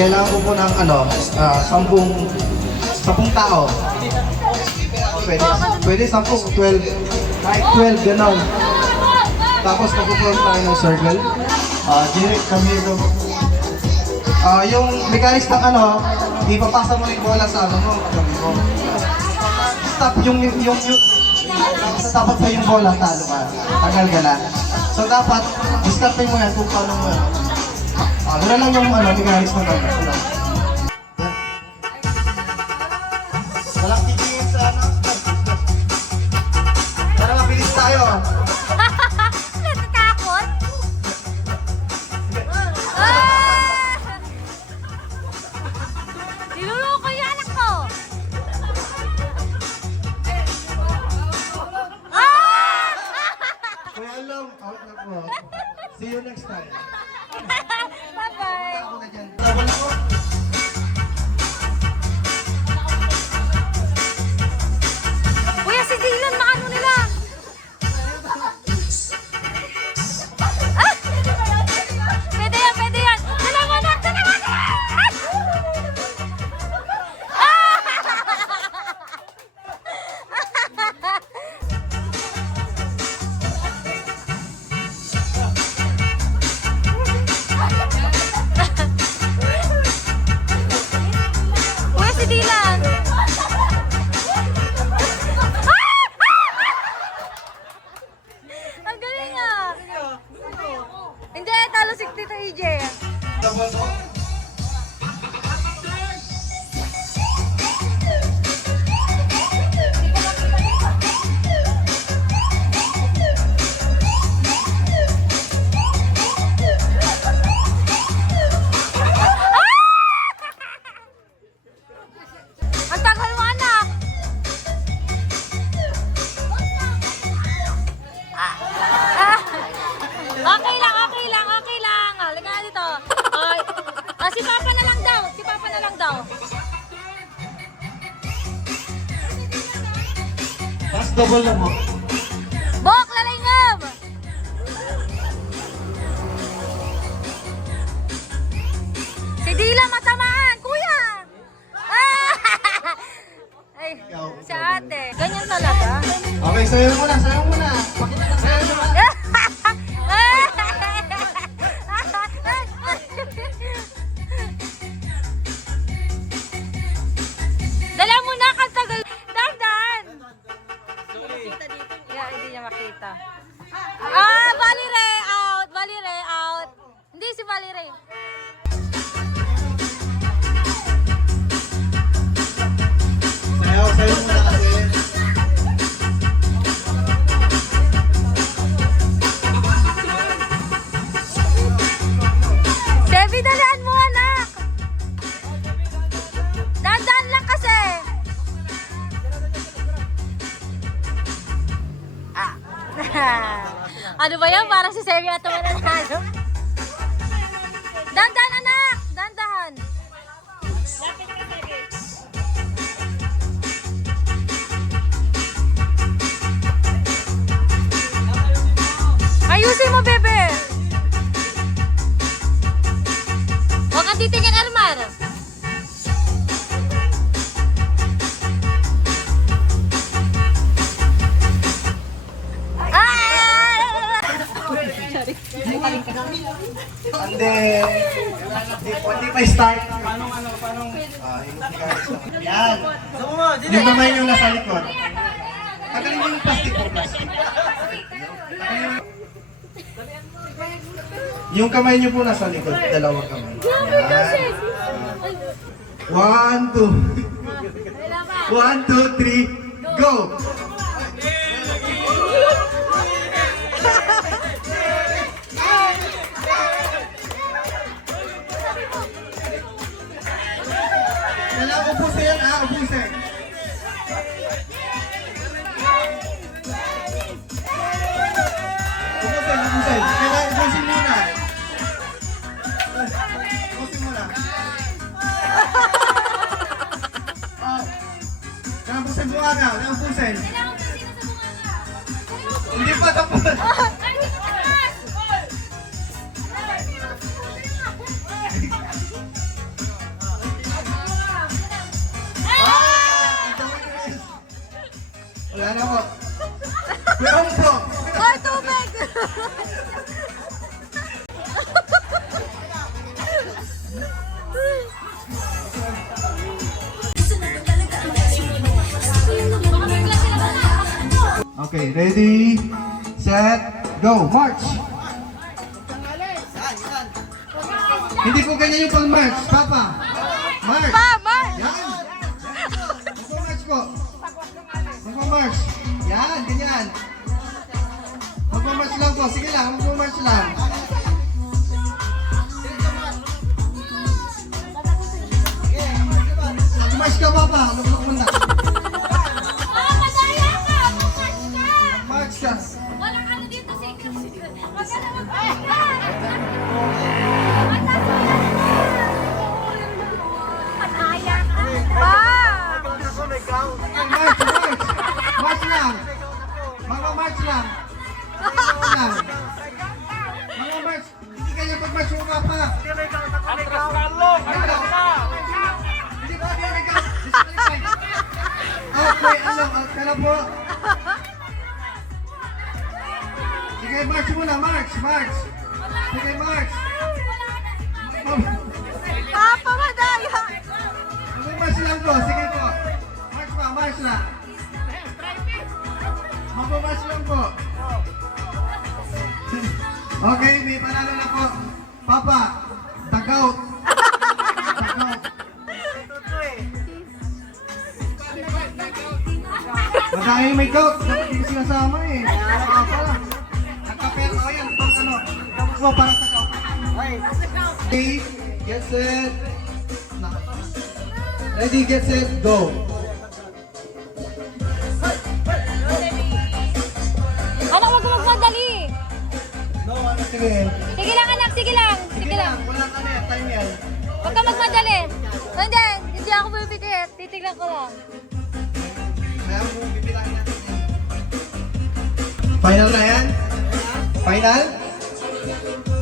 kailangan ko po ng ano, 10 tao. Pwede 10, 12. Kahit 12, gano'n. Tapos magpupunta tayo ng circle. Direct kami ito. Yung mechanics ng ano, ipapasa mo yung bola sa ano mo. Stop yung dapat pa yung bola, talo ka. Tagal ka na. So dapat, discardin mo yan kung paano mo yan. Gano'n lang yung ano, mechanics ng ano. Walang titingin sa ano. Para mabilis tayo. Natatakot? Niluloko yung anak ko. Kuya Long, out na po. See you next time. Bye-bye. Ako na dyan. Laban ako. Kuya, si Dylan, maano nila? Ah! Pwede yan, pwede yan. Dala mo na, dala mo na! Kuya, si Dylan. Ang galing ah! Hindi, talo si Tito EJ. Laban ako. Ang tagal mo, anak! Okay lang, okay lang, okay lang. Halika nga dito. Si Papa na lang daw. Si Papa na lang daw. Pass double na mo. Bok, lalingam! Si Dila matamaan, kuya! Ay, si ate. Ganyan talaga. Okay, sayo muna, sayo muna. Sayo muna. Dala mo na, katagal. Dandan! Yeah, hindi niya makita. Valire out! Valire out! Hindi si Valire. Sayo muna kasi. Devi, dalaan mo, anak! Dandan lang kasi! Ano ba yan? Parang si Sevi at mananalo. Dandan, anak! Dandan! Ayusin mo, bebe! Huwag kang titingin, Armar! Hindi pa start. Paano? Yan. Yung kamay nyo nasa likod. Tagalin nyo yung plastic po, plastic. Yung kamay nyo po nasa likod, dalawang kamay. Yan. 1, 2. 1, 2, 3, go! Kailangan ubusin yan, ubusin. Ubusin. Kailangan ubusin muna. Ubusin muna. Kailangan ubusin buwaga. Kailangan ubusin. Hindi pa tapos. Ano po? Meron po. Ay, tubig! Okay, ready, set, go, march! Hindi po ganyan yung pang-march, Papa. March! Mama! Yan! Magpa-march po. Magpa-march. Yan, ganyan. Magpa-march lang po. Sige lang, magpa-march lang. Mag-march ka, Papa. Mag-march mo na. Ah, madaya ka! Mag-march ka! March ka. Walang ano dito, secret. Wag ka na madaya ka! Pa! March, march. March lang. Mag-march lang. Lang. Mag-march. Hindi kayo pag-march mo, Papa. Hindi ba kayo nag-disqualify? Okay, ano, ka na po. Sige, march muna, march, march. Sige, march. Papa, madaya! Mag-march lang po, sige po. March pa, march lang. Mag-march lang po. Okay, may panalo na po. Papa, tag-out. Tag-out. Madami may gout. Dapat hindi sinasama eh. Pala. Nagka-pero ako yan. Pang ano. Tapos mo para sa gout. Okay. Get set. Ready, get set, go. Anak, wag mo magmadali! No, ano sige. Sige lang, anak, sige lang! Sige lang! Wala ka na yan. Time yan. Huwag ka magmadali! Hindi ako bibigit. Titignan ko lang. Kaya mo bibilangin natin yan. Final na yan? Final?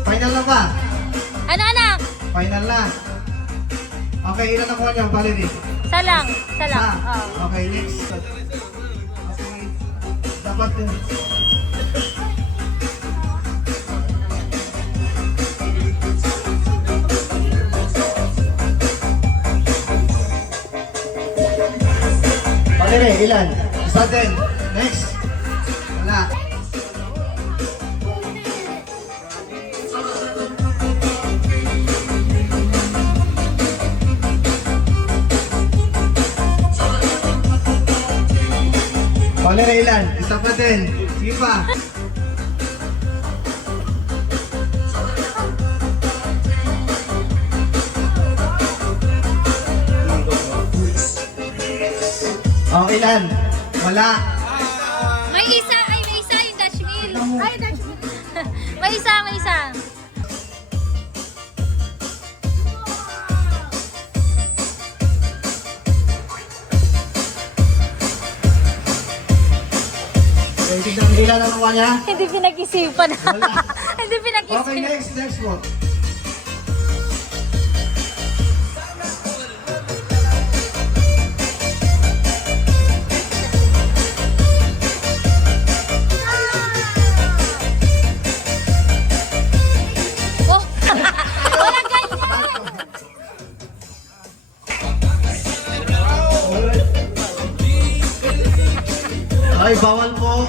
Final na ba? Ano, anak? Final na. Okay, ilan nakuha niyo, Valerie? Isa lang. Isa lang. Isa. Oh. Okay, next. Okay. Dapat din. Valerie, ilan? Isa din. Next. Wala. Valerie, ilan? Isa pa din. Sige pa. Oh, ilan? Wala. May isa yung Dutch meal. Ay, Dutch meal. may isa. Okay, tignan mo ilan ang nakuha niya. Hindi pinag-isipan. Wala. Hindi Okay, pinag-isipan. next po. Oh, walang ganyan. Ay, bawal po.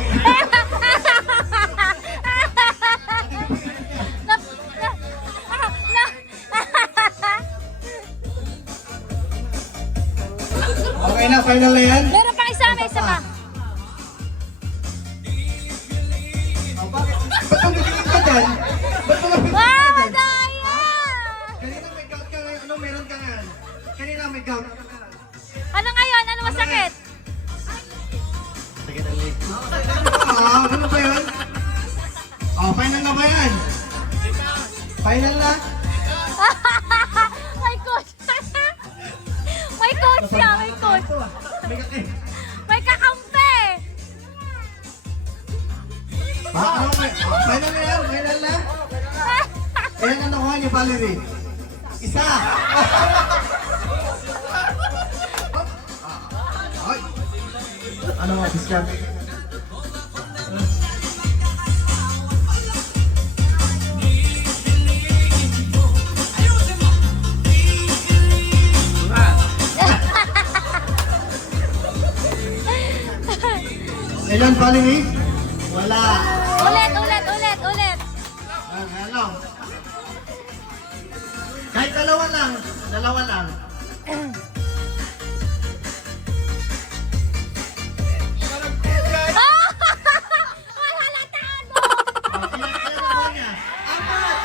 Okay na, final na yan. Meron pang isa, may isa pa. Oh, bakit? Ba't ang bibigyan ka dyan? Ba't ang bibigyan Wow, ka dyan? madaya! Kanina may gout ka ngayon. Ano meron ka ngayon? Kanina may gout ka ngayon. Ano ngayon? Ano masakit? Sakit ang leg. Ano ba yun? Oh, final na ba yan? Final na? May coach. May coach siya, may coach. May kati. May kakampi. Ano ba? Final na yan? Final na? Ayan ang nakuha niyo, Valerie. Isa! Ay! Ano nga, discount? Ilan Valerie? Wala. Ulit, ulit, ulit, ulit. Ano? Kahit dalawa lang. Dalawa lang. Wala lataan mo! Ilan nakuha niya? Apat!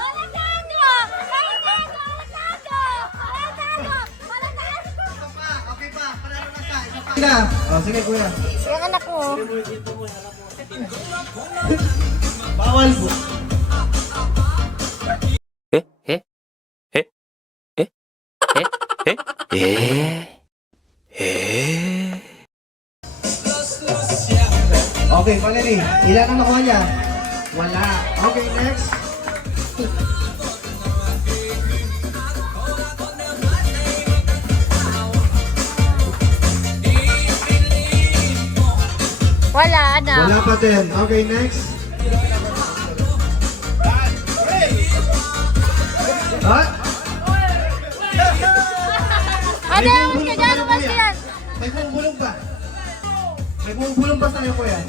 Wala tago! Wala tago! Wala tago! Wala tago! Wala tago! Isa pa. Okay pa. Panalo na ka. Isa pa. Sige. Sige kuya. Yung anak mo. Bawal po. Okay, Valerie. Ilan ang nakuha niya? Wala. Okay, next. Wala, anak. Wala pa din. Okay, next. Ha? Ate, umas ka dyan, umas ka dyan. May bumubulong pa. May bumubulong pa sa'yo, kuya.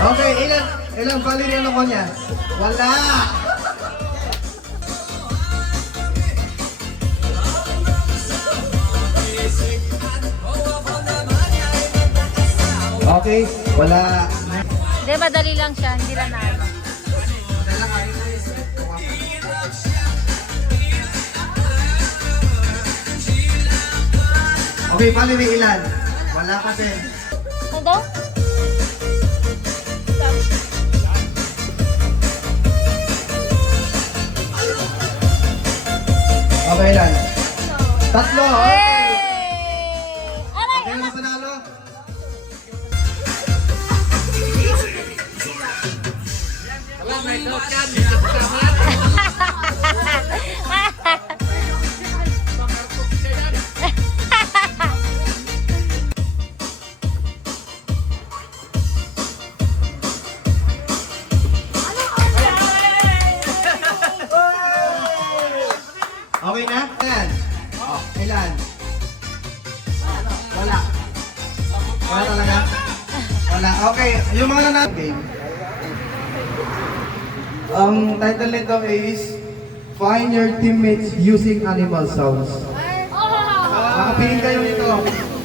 Okay, ilan Valerie ang nakuha niya? Wala! Okay, wala. Hindi, madali lang siya, hindi lang na. Okay, Valerie, ilan? Wala pa din. Ano daw? Okay, ilan? Tatlo! Hey! Aray! Okay na panalo? Okay na? Ilan? Oh, ilan? Wala. Wala talaga? Wala. Okay, yung mga nanalo game. Ang title nito is Find Your Teammates Using Animal Sounds. Makapilin kayo nito.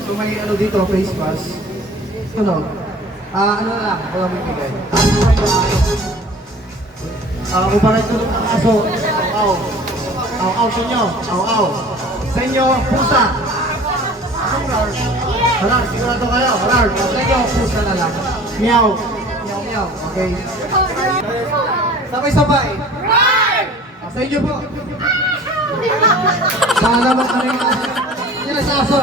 So may ano dito, face mask. Ano? Ano na lang, wala mo ibigay. Uparay ko ng aso. Aw. Aw, sa inyo. Aw. Sa inyo, pusa. Harar, sigurado kayo. Harar, sa inyo, pusa na lang. Meow. Meow. Okay. Sabay-sabay. Sa inyo po. Sana mo ano yung aso. Yan sa aso.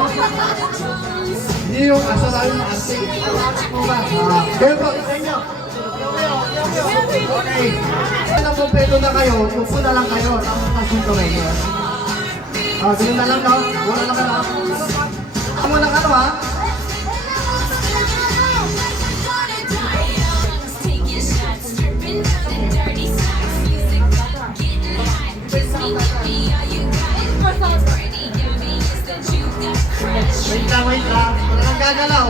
Hindi yung aso lang yung aso. Kayo po, sa inyo. Okay. Kung kompleto na kayo, upo na lang kayo. Tapos nasunto kayo. Ganun na lang, no? Wala lang ano. Ako lang ano, ha? Wait lang. Wala kang gagalaw.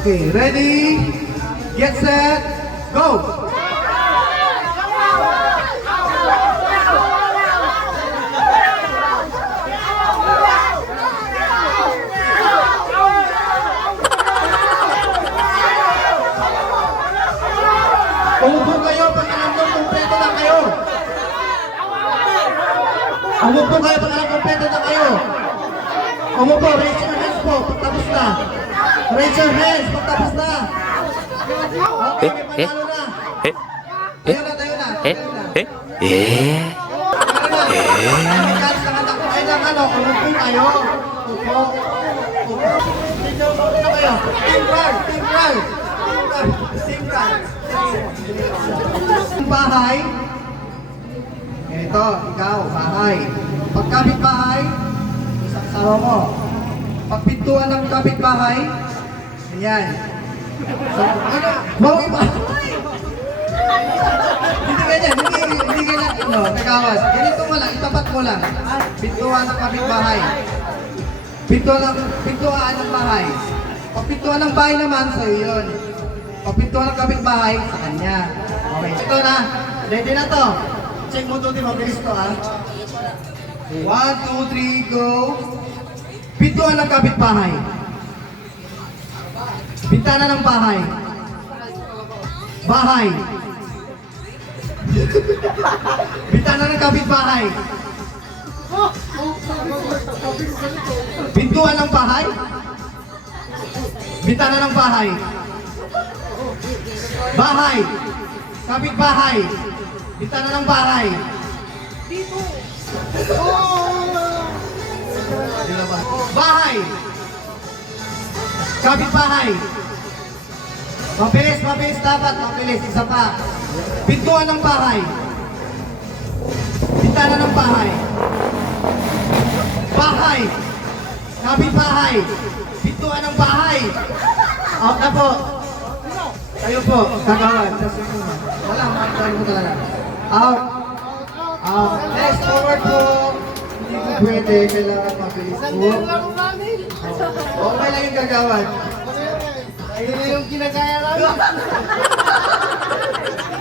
Okay, ready? Get set, go! Umupo kayo pag alam kompleto na kayo. Umupo kayo pag alam kompleto na kayo. Umupo, raise your hands po pag tapos na. Raise your hands pag tapos na. Okay, may panalo na. Tayo na. Tayo na. Ay lang ano, umupo kayo. Upo. Dito na kayo. Team run. Bahay. Ito, ikaw, bahay. Pagkapit bahay, isang asawa mo. Pagpintuan ng kapitbahay, ayan. So, ano? Mau iba. Hindi ganyan, hindi ganyan. No, kagawas. Ganito mo lang, itapat mo lang. Pintuan ng kapitbahay. Pintuan ng bahay. Pag pintuan ng bahay naman, sa'yo yun. Pag pintuan ng kapitbahay, sa kanya. Okay, ito na. Ready na to. Check mo to, di mabilis to ha. 1, 2, 3, go. Pintuan ng kapitbahay. Bintana ng bahay. Bahay. Bintana ng kapitbahay. Pintuan ng bahay. Bintana ng bahay. Bahay. Kapitbahay. Bintana ng bahay. Bahay. Kapitbahay. Mabilis, mabilis dapat. Mabilis. Isa pa. Pintuan ng bahay. Bintana ng bahay. Bahay. Kapitbahay. Pintuan ng bahay. Out na po. Kayo po. Kagawan. Wala. Makakawin mo talaga. Out. Out. Next, forward po. Hindi po pwede. Kailangan mabilis po. Okay lang yung kagawan. Ayun na yung kinagaya namin.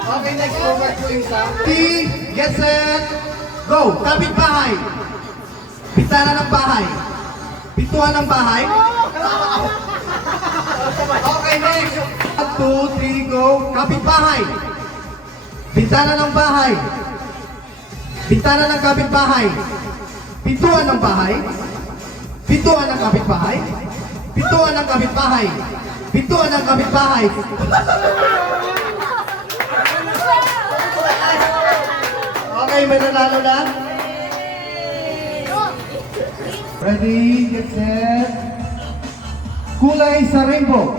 Okay, next forward po yung sound. Get set. Go. Kapitbahay. Bintana ng bahay. Pintuan ng bahay. Okay, next. 1, 2, 3, go. Kapitbahay. Bintana ng bahay. Bintana ng kapitbahay. Pintuan ng bahay. Pintuan ng kapitbahay. Pintuan ng kapitbahay. Pintuan ng kapitbahay. Okay, may nanalo na? Ready, get set. Kulay sa rainbow.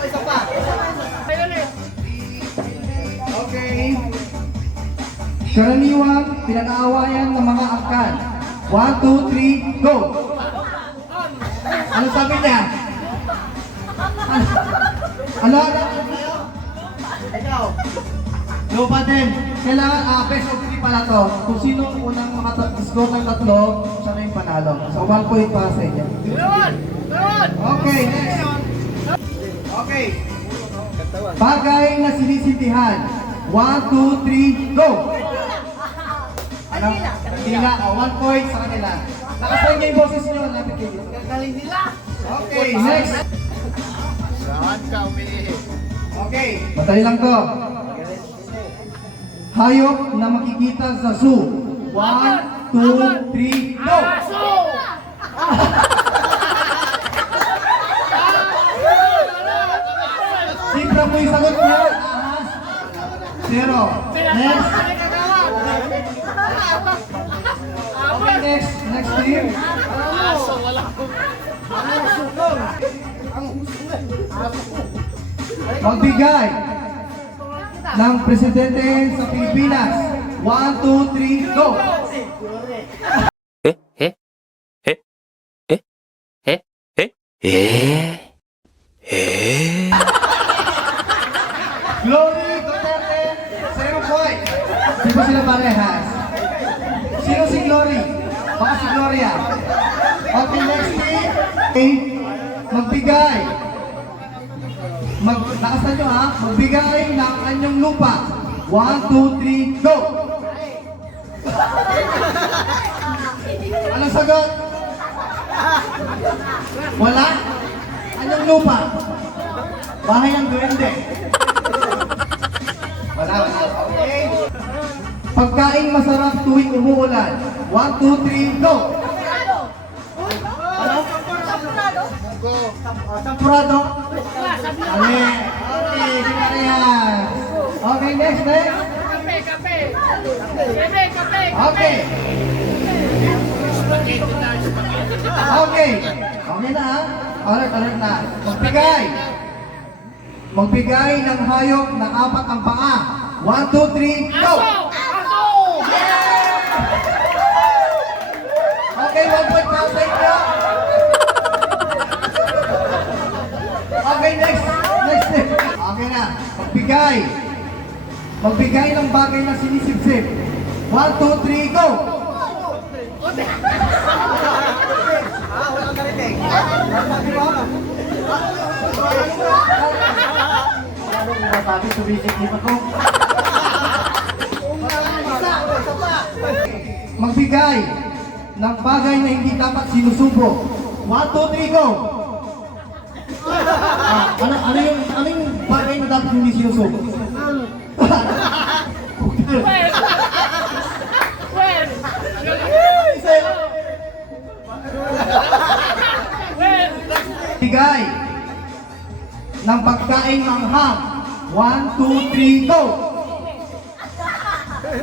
Isa pa. Okay. Karaniwang pinag-aawayan ng mga angkan. 1, 2, 3, go! Ano sabi niya? Ano? Ikaw. No pa din. Kailangan, best of 3 pala to. Kung sino ang unang makascore ng tatlo, siya na yung panalo. So, 1 point para sa inyo. Yun! Yun! Okay, next. Okay. Bagay na sinisindihan. 1, 2, 3, go! Ano? Dila. 1 point sa kanila. Nakasay yung boses nyo. Lapit kayo. Gagaling nila! Okay, next. Saan kami? Okay. Madali lang to. Hayop na makikita sa zoo. 1, 2, 3, go! Aso! Sipra mo yung sagot niya. Zero. Next. Okay, next. Next team. Aso! Wala ko. Aso! Ang husungan. Aso! Magbigay ng presidente sa Pilipinas. 1, 2, 3, go! 에? 에? 에? 에? 에? 에? 에? 에? Glory Duterte, Zero point. Sino sila parehas? Sino si Glory? Baka si Gloria. Okay, next team. Okay. Magbigay. Nakasan nyo ha? Magbigay ng kanyang lupa. 1, 2, 3, go! Anong sagot? Wala? Kanyang lupa? Bahay ng duwende. Wala. Okay. Pagkain masarap tuwing umuulan. 1, 2, 3, go! Ano? Sampurado? Ali. Okay, sinarehas. Okay, next. Kape! Kape! Bebe! Kape! Okay. Okay. Okay na ha? Alert na. Magbigay ng hayop na 4 ang paa. 1, 2, 3, go! Aso! Okay, 1 point para sa inyo. Okay, Okay na. Magbigay. Magbigay ng bagay na sinisipsip. 1, 2, 3, go! Walang kariting. Sabi, sumisikip ako. Magbigay ng bagay na hindi dapat sinusubo. 1, 2, 3, go! Ano yung bagay na dapat hindi sinusubo? Bigay ng pagkain manghang. 1, 2, 3, go!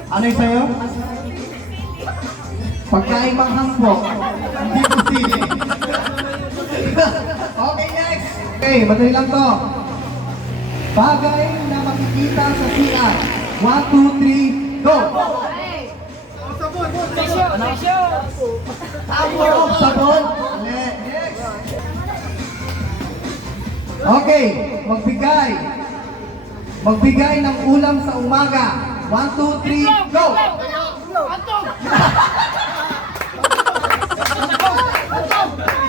Ano yung sa'yo? Pagkain manghang po. Hindi po sili. Okay, next! Okay, madali lang to. Bagay na makikita sa CR. 1, 2, 3, go! Sabon. Next. Okay, magbigay. Magbigay ng ulam sa umaga. 1, 2, 3, go!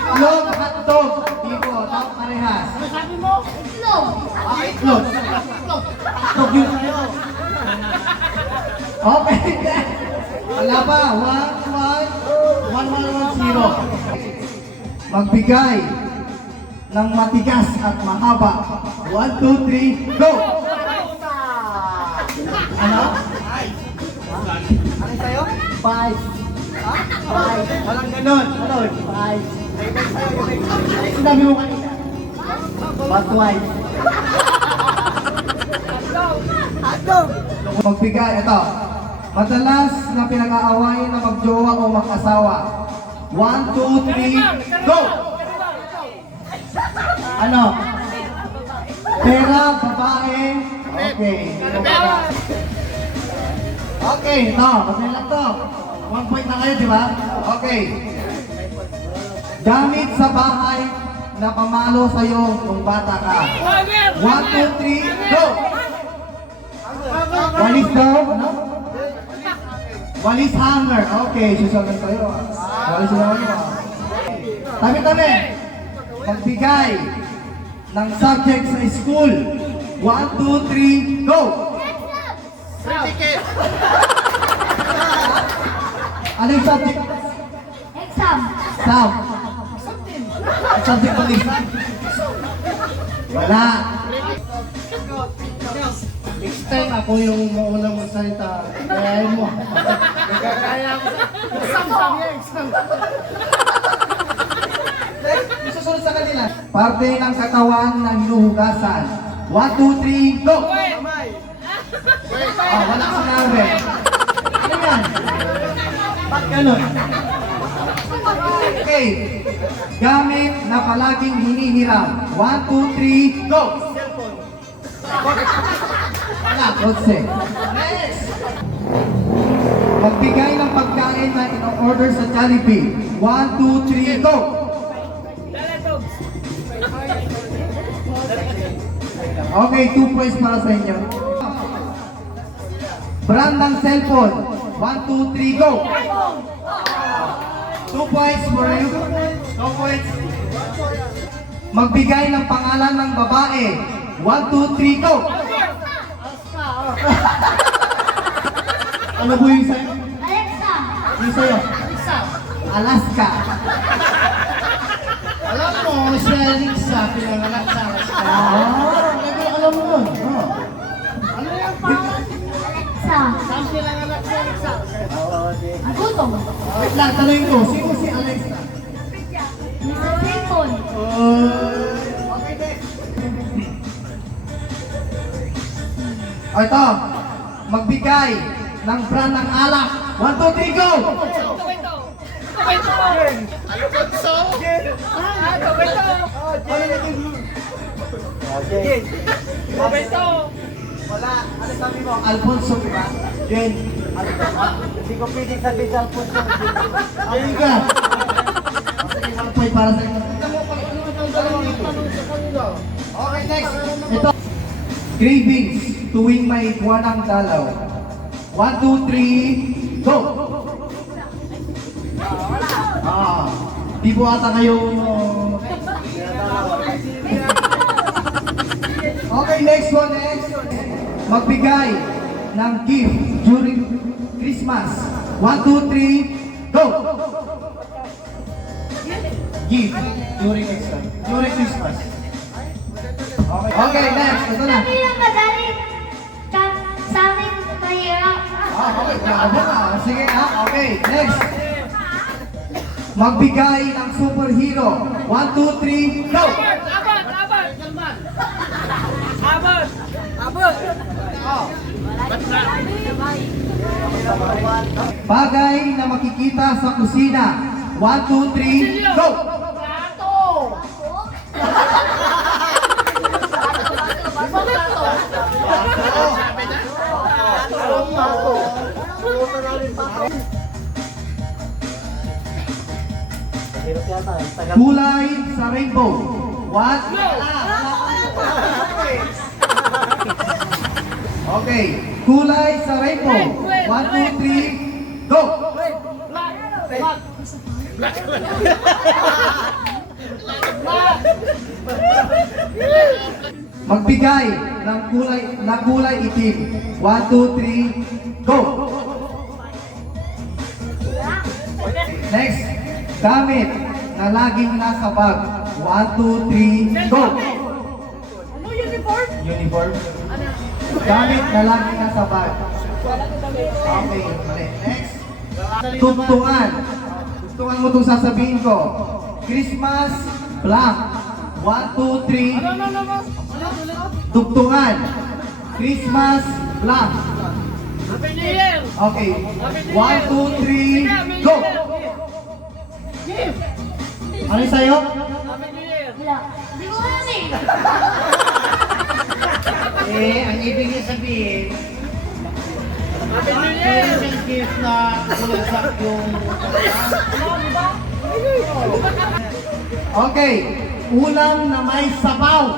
Itlog, hotdog. Di po, tawag parehas. Ano sabi mo? Itlog. Itlog yun sa'yo. Okay, wala pa. 1, 1, 1, 0. Magbigay ng matigas at mahaba. 1, 2, 3, go! Ano? Ano sa'yo? 5. Walang ganun. Ano? 5. Sinabi mo kanina? But twice. Magbigay, ito. Madalas na pinag-aawayan na magjowa o mag-asawa. 1, 2, 3, go! Ano? Pera, babae. Okay. Okay, ito. Madali lang to. 1 point na kayo, di ba? Okay. Gamit sa bahay na pamalo sa'yo kung bata ka. 1, 2, 3, go! Walis daw? Ano? Walis hanger. Okay, susunod sa'yo. Walis hanger. Tabi-tabi. Magbigay ng subject sa school. 1, 2, 3, go! Ano yung subject? Exam. Sam. Subject pa rin. Wala. Next time ako yung maunang magsalita. Kayain mo. Kaya ko sa... Exam sabi niya, exam. Susunod sa kanila. Parte ng katawan na hinuhugasan. 1, 2, 3, go! Oh, wala sinabi. Ano yan? Ba't ganun? Okay. Gamit na palaging hinihiram. 1, 2, 3, go! Wala, kotse. Next! Magbigay ng pagkain na in-order sa Jollibee. 1, 2, 3, go! Okay, 2 points para sa inyo. Brand ng cellphone. 1, 2, 3, go! 2 points for you. 2 points. Magbigay ng pangalan ng babae. 1, 2, 3, go! Ano po yung sa'yo? Alexa. Yung sa'yo? Alaska. Alam mo, si Alexa, pinanganak sa Alaska. Alam mo yun. Oh. Ano yung pangalan? Alexa. Saan pinanganak si Alexa? Ang gutom. Wait lang, tanongin ko. Sino si Alexa? Sa cellphone. Okay, next. O ito, magbigay ng brand ng alak. 1, 2, 3, go! Alfonso? Wala. Ano sabi mo? Alfonso, di ba? Jen. Hindi ko pwedeng sabihin sa Alfonso. Ayun ka. Sige, 1 point para sa inyo. Okay, next. Ito. Cravings tuwing may buwanang dalaw. 1, 2, 3, go! Di po ata kayo... Okay, next one, next. Magbigay ng gift during Christmas. 1, 2, 3, go! Gift during Christmas. Okay, next. Ito na. Sabi yung madali sa amin mahirap. Okay, bravo ka. Sige okay, next. Magbigay ng superhero. 1, 2, 3, go! Bagay na makikita sa kusina. 1, 2, 3, go! Kulay sa rainbow. What? Okay. Kulay sa rainbow. 1, 2, 3, go! Magbigay ng kulay itim. 1, 2, 3, go! Next, gamit na laging nasa bag. 1, 2, 3, go! Uniform? Gamit na laging nasa bag. Okay, mali. Next, tugtungan. Tugtungan mo itong sasabihin ko. Christmas blank. 1, 2, 3. Tugtungan. Christmas blank. Okay. 1, 2, 3, go! Ano yung sa'yo? Wala. Hindi ko alam Ang ibig niya sabihin, yung gift na bulagsak yung... Okay. Ulam na may sabaw.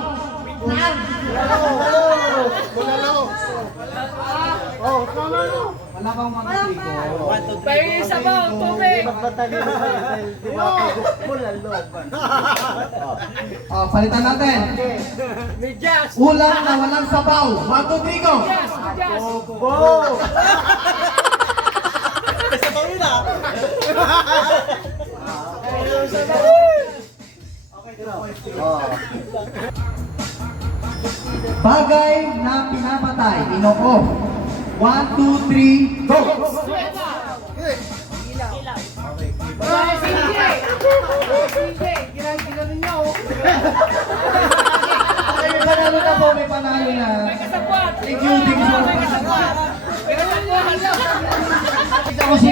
Wala bang mga trigo? May sabaw, tubig! Palitan natin. May jazz! Ulam na walang sabaw. 1, 2, 3, go! Jazz! Jazz! Bagay na pinapatay. Ino-off. 1, 2, 3, go! May panalo na po, may panalo na. Thank you so much. Kita ko si